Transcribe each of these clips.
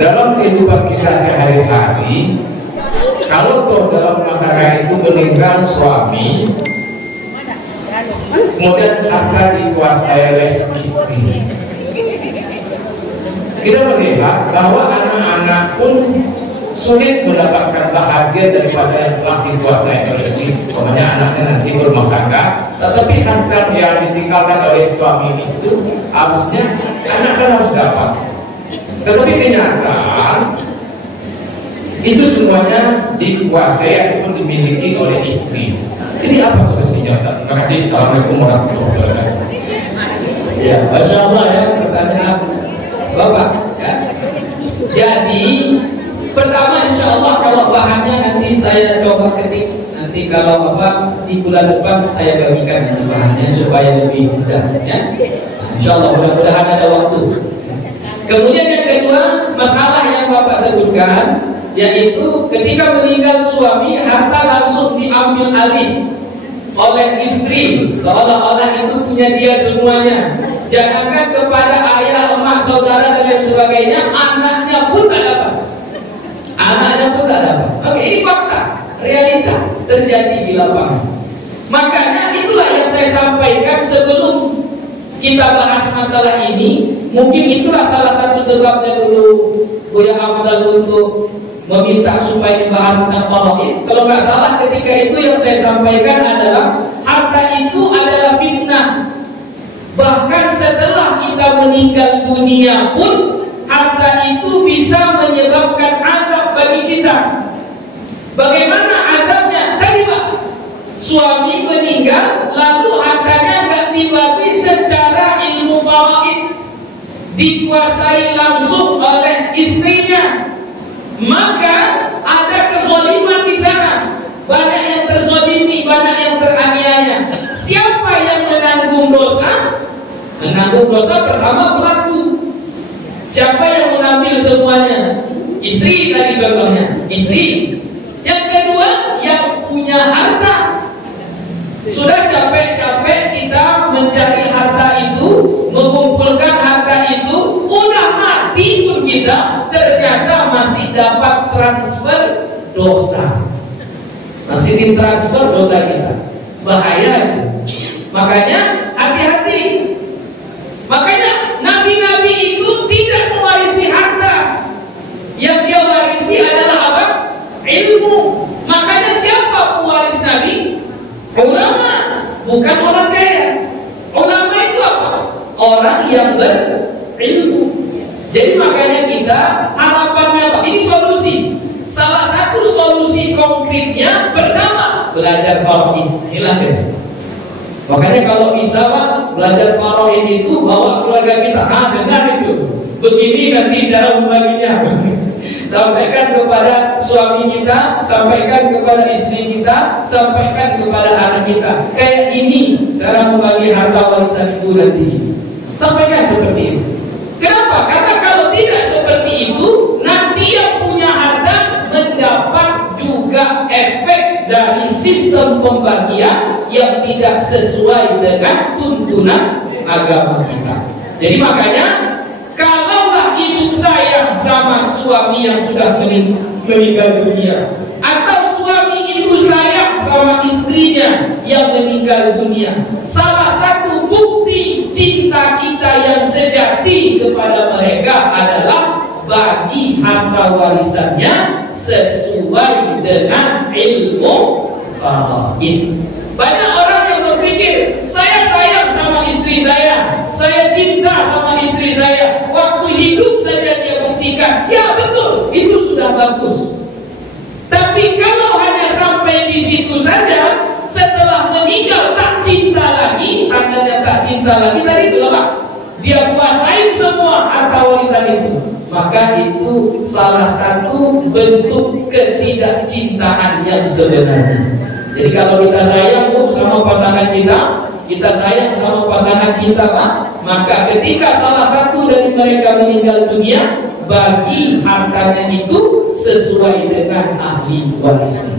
dalam kehidupan kita sehari-hari, kalau toh dalam rumah tangga itu meninggal suami, kemudian harta dikuasai oleh istri, kita melihat bahwa anak-anak pun sulit mendapatkan bahagia daripada yang telah dikuasai oleh istri. Pokoknya anaknya nanti berumah tangga, tetapi harta yang ditinggalkan oleh suami itu harusnya anak kan harus dapat. Tetapi kenyataan itu semuanya dikuasai ataupun dimiliki oleh istri. Jadi apa solusinya? Terima kasih. Assalamualaikum warahmatullahi wabarakatuh. Ya, Masya Allah ya, pertanyaan Bapak ya. Jadi pertama insya Allah kalau bahannya nanti saya coba ketik. Nanti kalau Bapak di bulan depan saya bagikan nanti bahannya supaya lebih mudah ya. Insya Allah mudah-mudahan ada waktu. Kemudian yang kedua, masalah yang Bapak sebutkan, yaitu ketika meninggal suami, harta langsung diambil alih oleh istri, seolah-olah itu punya dia semuanya. Jangankan kepada ayah, emak, saudara dan lain sebagainya, anaknya pun tak dapat. Anaknya pun tak dapat. Oke, ini fakta, realita terjadi di lapangan. Makanya itulah yang saya sampaikan sebelum kita bahas masalah ini. Mungkin itulah salah satu sebabnya dulu Buya Afdal untuk meminta supaya dibahas tentang faraid. Kalau nggak salah ketika itu yang saya sampaikan adalah harta itu adalah fitnah. Bahkan setelah kita meninggal dunia pun harta itu bisa menyebabkan azab bagi kita. Bagaimana azabnya? Tadi Pak, suami meninggal lalu hartanya nggak dibagi secara ilmu faraid, dikuasai langsung oleh istrinya. Maka ada kezaliman di sana. Banyak yang terzalimi, banyak yang teraniaya. Siapa yang menanggung dosa? Menanggung dosa pertama pelaku. Siapa yang mengambil semuanya? Istri tadi contohnya, istri. Yang kedua, yang punya harta. Sudah capek-capek kita mencari harta itu, mengumpulkan harta itu, udah mati pun kita, ternyata masih dapat transfer dosa. Masih ditransfer dosa kita. Bahaya. Makanya hati-hati. Makanya nabi-nabi itu tidak mewarisi harta. Yang dia warisi adalah apa? Ilmu. Makanya siapa pewaris nabi? Ulama, bukan orang kaya. Ulama itu apa? Orang yang berilmu. Jadi makanya kita harapannya apa? Ini solusi. Salah satu solusi konkretnya pertama belajar faraid. Inilah ya. Makanya kalau bisa Pak, belajar faraid itu bawa keluarga kita. Dengar itu. Begini nanti cara membaginya. Sampaikan kepada suami kita, sampaikan kepada istri kita, sampaikan kepada anak kita. Kayak ini cara membagi harta warisan itu nanti. Sampaikan seperti itu. Kenapa? Karena kalau tidak seperti itu, nanti yang punya harta mendapat juga efek dari sistem pembagian yang tidak sesuai dengan tuntunan agama kita. Jadi makanya, kalaulah ibu sayang sama suami yang sudah meninggal dunia, atau suami ibu sayang sama istrinya yang meninggal dunia, salah satu bukti cinta kita yang sejati kepada mereka adalah bagi harta warisannya sesuai dengan ilmu faraid. Banyak orang yang berpikir, saya sayang sama istri saya cinta sama istri saya, waktu hidup saja dia buktikan. Ya betul, itu sudah bagus. Tapi kalau hanya sampai di situ saja, setelah meninggal tak cinta lagi, tandanya tak cinta lagi, tadi itu Pak, dia kuasain semua harta warisan itu, maka itu salah satu bentuk ketidakcintaan yang sebenarnya. Jadi kalau kita sayang sama pasangan kita sayang sama pasangan kita Pak, maka ketika salah satu dari mereka meninggal dunia, bagi hartanya itu sesuai dengan ahli warisnya.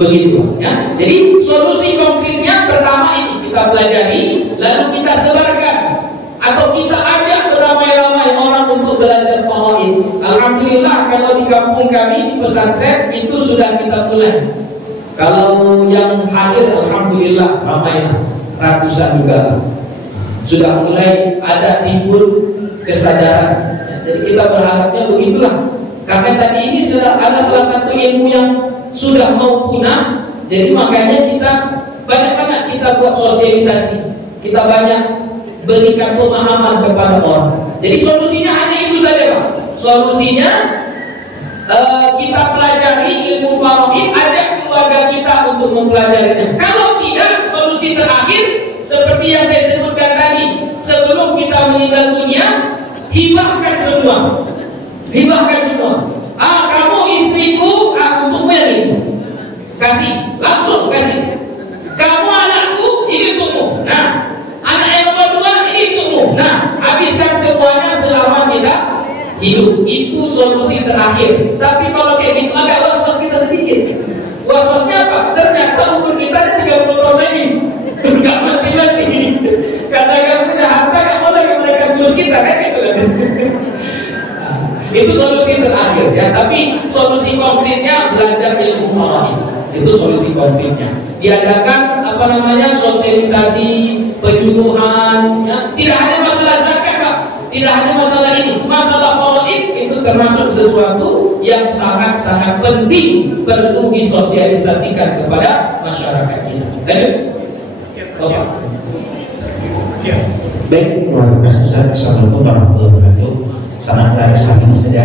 Begitu ya. Jadi solusi konkretnya pertama ini kita pelajari, lalu kita sebarkan atau kita ajak beramai-ramai orang untuk belajar faraid. alhamdulillah kalau di kampung kami pesantren itu sudah kita mulai. Kalau yang hadir alhamdulillah ramai, ratusan juga. Sudah mulai ada timbul kesadaran. Jadi kita berharapnya begitulah. Karena tadi ini sudah ada salah satu ilmu yang sudah mau punah. Jadi makanya kita banyak-banyak kita buat sosialisasi. Kita banyak berikan pemahaman kepada orang. Jadi solusinya hanya itu saja, Pak. Solusinya kita pelajari ilmu faraid, ajak keluarga kita untuk mempelajarinya. Kalau tidak, solusi terakhir seperti yang saya sebutkan tadi, sebelum kita meninggal dunia, hibahkan semua. Hibahkan semua. Kamu istriku, untukmu yang ini. Kasih, langsung kasih. Kamu anakku, ini untukmu. Nah, anak yang nomor 2 ini untukmu. Nah, habiskan semuanya selama kita hidup. Itu solusi terakhir. Tapi kalau kayak gitu agak was-was kita sedikit. Was-wasnya apa? Ternyata umur kita 30 tahun lagi. Enggak mati-mati. Katakan punya harta, gak mau lagi mereka tulus kita, kan gitu kan? Itu solusi terakhir ya. Tapi solusi konkretnya belajar ilmu faraid. Itu solusi konkretnya. Diadakan sosialisasi, penyuluhan ya. Tidak hanya masalah zakat, Pak. Tidak hanya masalah ini. Masalah faraid itu termasuk sesuatu yang sangat-sangat penting, perlu disosialisasikan kepada masyarakat kita. Lanjut. Baik, terima kasih. Assalamualaikum warahmatullahi wabarakatuh. Sangat menarik sekali saja.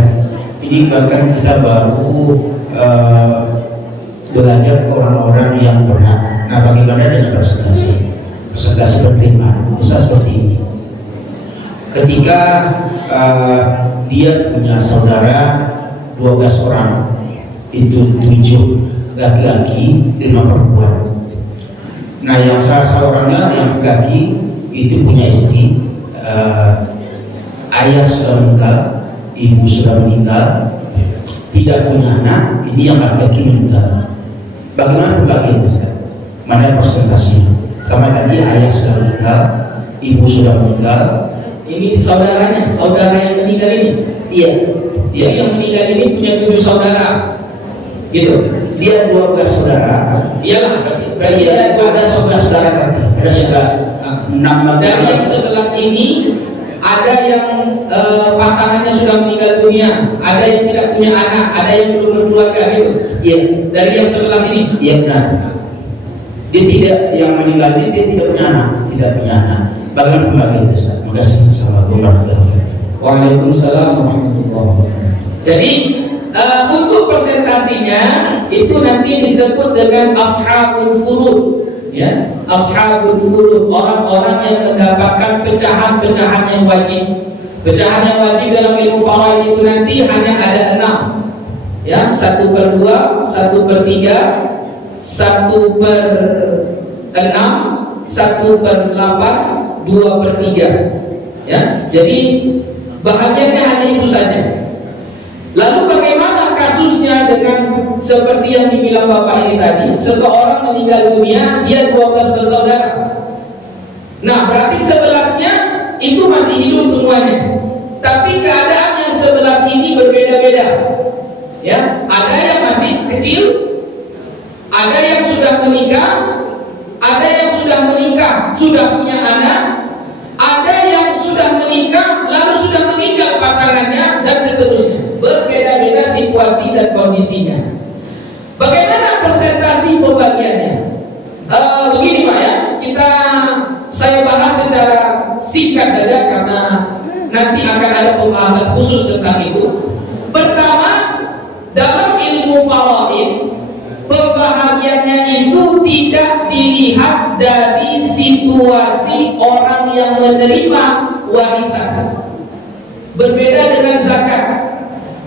Ini bahkan kita baru belajar ke orang-orang yang berhak. Nah, bagaimana dengan presentasi? Presentasi penerimaan bisa seperti ini. Ketika dia punya saudara 12 orang, itu 7 laki-laki, 5 perempuan. Nah, yang salah seorangnya yang laki itu punya istri, ayah sudah meninggal, ibu sudah meninggal, tidak punya anak, ini yang laki-laki meninggal. Bagaimana pembagian Ustaz? Mana persentasinya? Karena tadi ayah sudah meninggal, ibu sudah meninggal. Ini saudaranya, saudara yang meninggal ini. Iya. Jadi yang meninggal ini punya 7 saudara. Gitu. Dia 12 saudara. Iyalah, berarti Iya, ada 11 saudara tadi. Ada 11. Dari yang 11 ini ada yang pasangannya sudah meninggal dunia, ada yang tidak punya anak, ada yang belum berkeluarga gitu. Iya. Dari yang 11 ini. Iya benar. Dia tidak, yang meninggal ini dia tidak punya anak, Bagaimana pembagian itu? Terima kasih. Assalamualaikum warahmatullahi wabarakatuh. Waalaikumsalam warahmatullahi wabarakatuh. Jadi untuk presentasinya itu nanti disebut dengan ashabul furud, ya, ashabul furud, orang-orang yang mendapatkan pecahan-pecahan yang wajib. Pecahan yang wajib dalam ilmu faraid itu nanti hanya ada 6, ya, 1/2, 1/3, 1/6, 1/8, 2/3, ya. Jadi bahagiannya hanya itu saja. Lalu bagaimana kasusnya dengan seperti yang dibilang Bapak ini tadi? Seseorang meninggal dunia, dia 12 bersaudara. Nah, berarti 11-nya itu masih hidup semuanya. Tapi keadaan yang 11 ini berbeda-beda. Ya, ada yang masih kecil, ada yang sudah menikah, ada yang sudah menikah, sudah punya anak, ada yang sudah menikah lalu sudah meninggal pasangannya, dan seterusnya. Berbeda-beda situasi dan kondisinya. Bagaimana presentasi pembagiannya? Begini Pak ya, saya bahas secara singkat saja karena nanti akan ada pembahasan khusus tentang itu. Pertama, dalam ilmu faraid, pembahagiannya itu tidak dilihat dari situasi orang yang menerima warisan. Berbeda dengan zakat.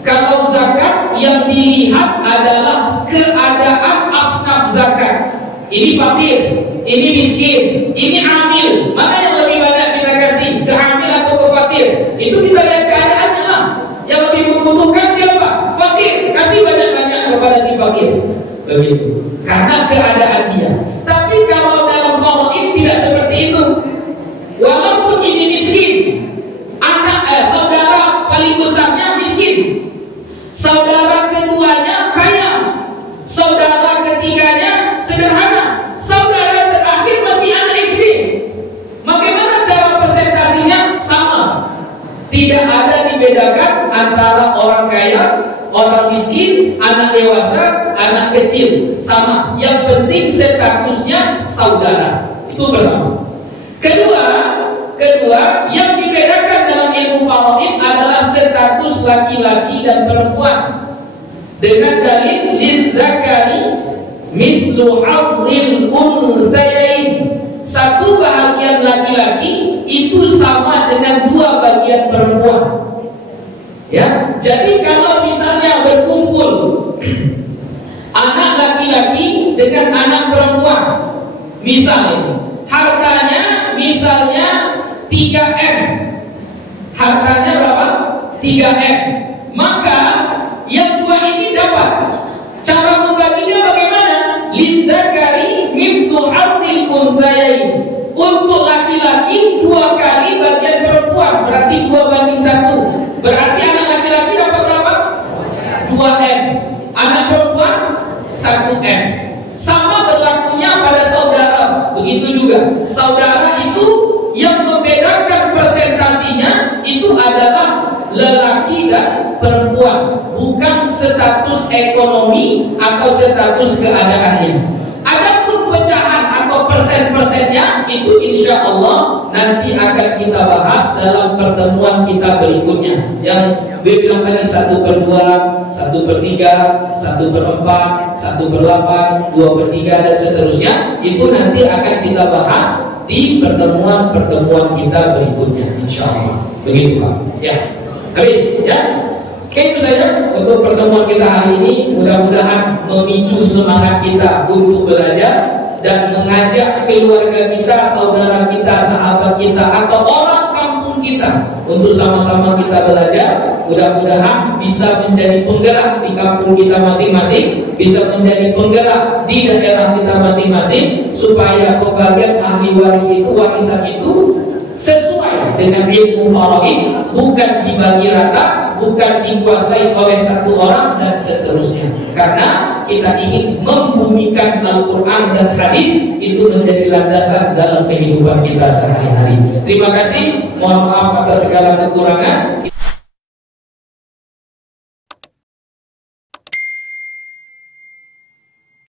Kalau zakat yang dilihat adalah keadaan asnaf zakat. Ini fakir, ini miskin, ini amil. Mana yang lebih banyak kita kasih? Ke amil atau ke fakir? Itu kita lihat keadaannya lah. Yang lebih membutuhkan siapa? Fakir. Kasih banyak-banyak kepada si fakir. Begitu. Karena keadaan dia. Tapi kalau dalam faraid tidak seperti itu. Walaupun ini miskin, saudara paling besarnya miskin, antara orang kaya, orang miskin, anak dewasa, anak kecil, sama. Yang penting statusnya saudara. Itu pertama. Kedua, yang dibedakan dalam ilmu faraid adalah status laki-laki dan perempuan. Dengan dalil lidzakari mithlu hadzil unthayain. Satu bahagian laki-laki itu sama dengan dua bagian perempuan. Ya, jadi kalau misalnya berkumpul anak laki-laki dengan anak perempuan, misalnya hartanya misalnya 3M. Hartanya berapa? 3M. Maka yang dua ini dapat. Cara membaginya bagaimana? Lidzakari mithlu hadzil unthayain. Untuk laki-laki 2 kali bagian perempuan, berarti 2:1. Berarti anak laki-laki dapat berapa? 2M. Anak perempuan 1M. Sama berlakunya pada saudara. Begitu juga. Saudara itu yang membedakan persentasinya itu adalah lelaki dan perempuan, bukan status ekonomi atau status keadaannya. Adapun pecahan atau persen-persennya itu insya Allah nanti akan kita bahas dalam pertemuan kita berikutnya. Yang gue bilang tadi 1/2, 1/3, 1/4, 1/8, 2/3 dan seterusnya, itu nanti akan kita bahas di pertemuan-pertemuan kita berikutnya insya Allah. Begitu Pak. Ya. Habis ya. Oke, itu saja untuk pertemuan kita hari ini. Mudah-mudahan memicu semangat kita untuk belajar dan mengajak keluarga kita, saudara kita, sahabat kita, atau orang kampung kita untuk sama-sama kita belajar. Mudah-mudahan bisa menjadi penggerak di kampung kita masing-masing, bisa menjadi penggerak di daerah kita masing-masing, supaya pembagian ahli waris itu, warisan itu sesuai dengan ilmu faraid, bukan dibagi rata, bukan dikuasai oleh satu orang dan seterusnya. Karena kita ingin membumikan Al-Quran dan hadis itu menjadi landasan dalam kehidupan kita sehari-hari. Terima kasih, mohon maaf atas segala kekurangan.